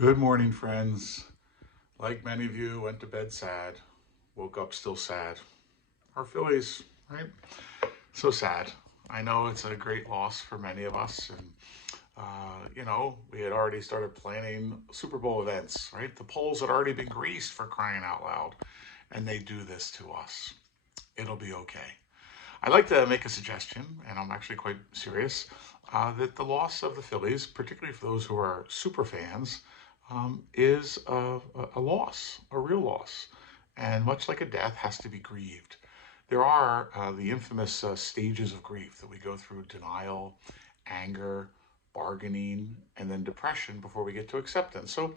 Good morning, friends. Like many of you, went to bed sad, woke up still sad. Our Phillies, right? So sad. I know it's a great loss for many of us. And, we had already started planning Super Bowl events, right? The polls had already been greased for crying out loud. And they do this to us. It'll be okay. I'd like to make a suggestion, and I'm actually quite serious, that the loss of the Phillies, particularly for those who are super fans, is a loss, a real loss. And much like a death, has to be grieved. There are the infamous stages of grief that we go through: denial, anger, bargaining, and then depression before we get to acceptance. So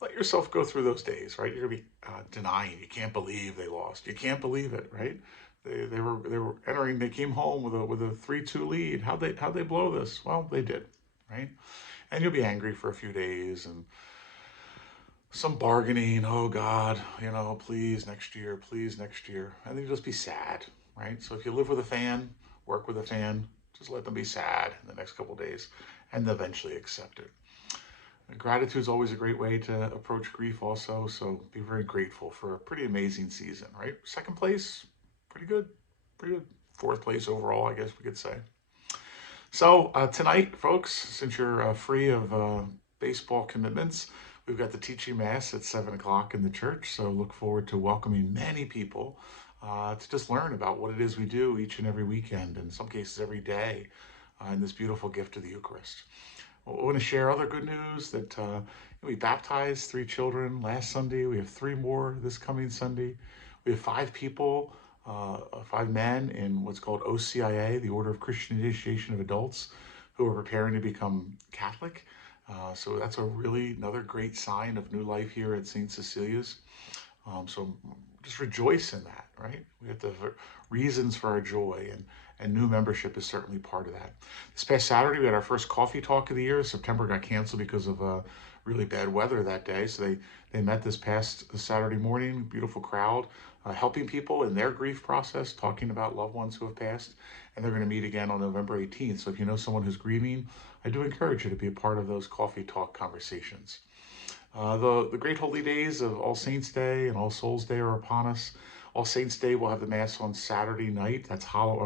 let yourself go through those days, right? You're gonna be denying. You can't believe they lost. You can't believe it, right? They were entering. They came home with a 3-2 lead. How'd they blow this? Well, they did, right? And you'll be angry for a few days and some bargaining. Oh God, please next year, please next year. And then you'll just be sad, right? So if you live with a fan, work with a fan, just let them be sad in the next couple of days, and eventually accept it. Gratitude is always a great way to approach grief also, so be very grateful for a pretty amazing season, right? Second place, pretty good, pretty good. Fourth place overall, I guess we could say. So tonight, folks, since you're free of baseball commitments, we've got the teaching mass at 7 o'clock in the church, so look forward to welcoming many people to just learn about what it is we do each and every weekend, in some cases every day, in this beautiful gift of the Eucharist. I want to share other good news that we baptized 3 children last Sunday. We have 3 more this coming Sunday. We have 5 people, 5 men in what's called OCIA, the Order of Christian Initiation of Adults, who are preparing to become Catholic. So that's a really another great sign of new life here at St. Cecilia's. So just rejoice in that, right? We have the reasons for our joy, and new membership is certainly part of that. This past Saturday, we had our first coffee talk of the year. September got canceled because of really bad weather that day. So they met this past Saturday morning, beautiful crowd, helping people in their grief process, talking about loved ones who have passed. And they're going to meet again on November 18th. So if you know someone who's grieving, I do encourage you to be a part of those coffee talk conversations. The great holy days of All Saints Day and All Souls Day are upon us. All Saints Day will have the Mass on Saturday night. I'm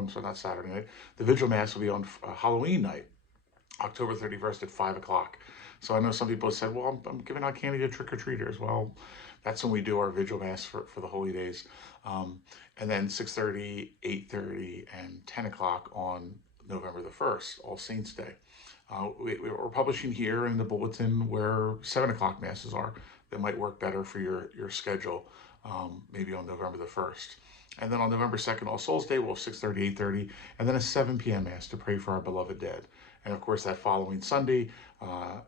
sorry, not Saturday night. The Vigil Mass will be on Halloween night, October 31st at 5 o'clock. So I know some people have said, well, I'm giving out candy to trick-or-treaters. Well, that's when we do our Vigil Mass for the holy days. And then 6:30, 8:30, and 10 o'clock on November the 1st, All Saints Day. We're publishing here in the bulletin where 7 o'clock masses are that might work better for your schedule, maybe on November the 1st. And then on November 2nd, All Souls Day, we'll have 6:30, 8:30, and then a 7 p.m. mass to pray for our beloved dead. And of course, that following Sunday, on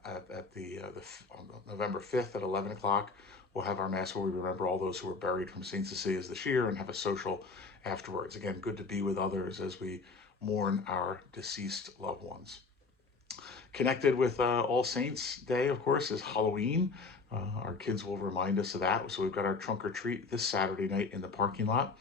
November 5th at 11 o'clock, we'll have our mass where we remember all those who were buried from St. Cecilia's this year and have a social afterwards. Again, good to be with others as we mourn our deceased loved ones. Connected with All Saints Day, of course, is Halloween. Our kids will remind us of that. So we've got our trunk or treat this Saturday night in the parking lot.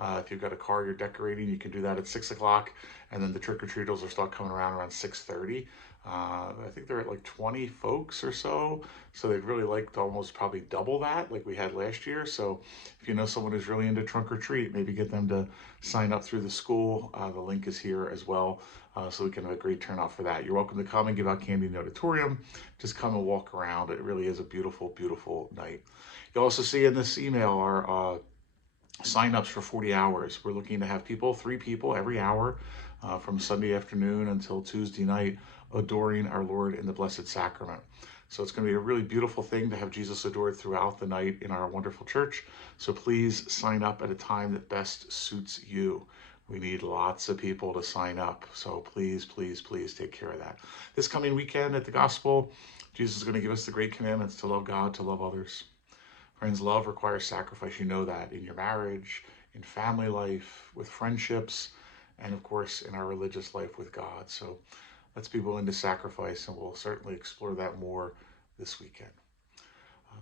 If you've got a car you're decorating, you can do that at 6 o'clock. And then the trick-or-treaters will start coming around 6:30. I think they're at like 20 folks or so. So they'd really like to almost probably double that like we had last year. So if you know someone who's really into trunk or treat, maybe get them to sign up through the school. The link is here as well. So we can have a great turnout for that. You're welcome to come and give out candy in the auditorium. Just come and walk around. It really is a beautiful, beautiful night. You'll also see in this email our sign-ups for 40 hours. We're looking to have 3 people every hour from Sunday afternoon until Tuesday night, adoring our Lord in the Blessed Sacrament. So it's going to be a really beautiful thing to have Jesus adored throughout the night in our wonderful church. So please sign up at a time that best suits you. We need lots of people to sign up. So please, please, please take care of that. This coming weekend at the Gospel, Jesus is going to give us the great commandments to love God, to love others. Friends, love requires sacrifice. You know that in your marriage, in family life, with friendships, and of course in our religious life with God. So let's be willing to sacrifice, and we'll certainly explore that more this weekend.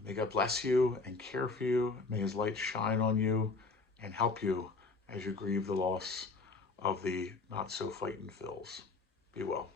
May God bless you and care for you. May his light shine on you and help you as you grieve the loss of the not so fighting Phils. Be well.